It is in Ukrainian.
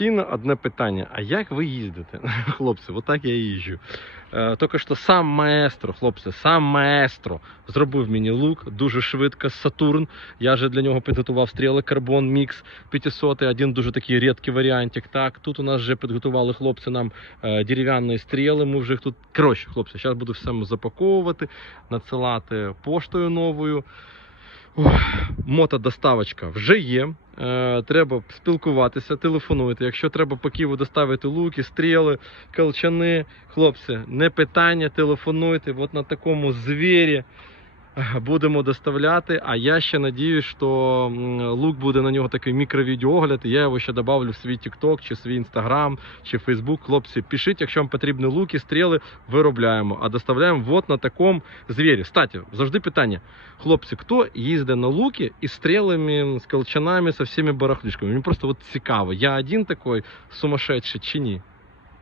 постійно одне питання: а як ви їздите? Хлопці, отак я їжджу. Е, Тільки що сам маестро, хлопці, сам маестро зробив мені лук дуже швидко. Сатурн. Я же для нього підготував стріли карбон мікс 500, один дуже такий рідкий варіантик. Так, тут у нас вже підготували хлопці нам е, дерев'яні стріли. Ми вже їх тут. Коротше, хлопці, зараз буду все запаковувати, надсилати поштою новою. Мотодоставочка вже є. Е, треба спілкуватися, телефонуйте. Якщо треба по Києву доставити луки, стріли, колчани, хлопці, не питання, телефонуйте. От на такому звірі будемо доставляти. А я ще надіюсь, що лук буде на нього такий мікровідеоогляд. І я його ще добавлю в свій TikTok, чи свій Instagram, чи Facebook. Хлопці, пишіть, якщо вам потрібні луки, стріли, виробляємо, а доставляємо от на такому звірі. Кстати, завжди питання. Хлопці, хто їздить на луки із стрілами, з колчанами, со всіми барахлішками? Мені просто от цікаво, я один такий сумасшедший чи ні?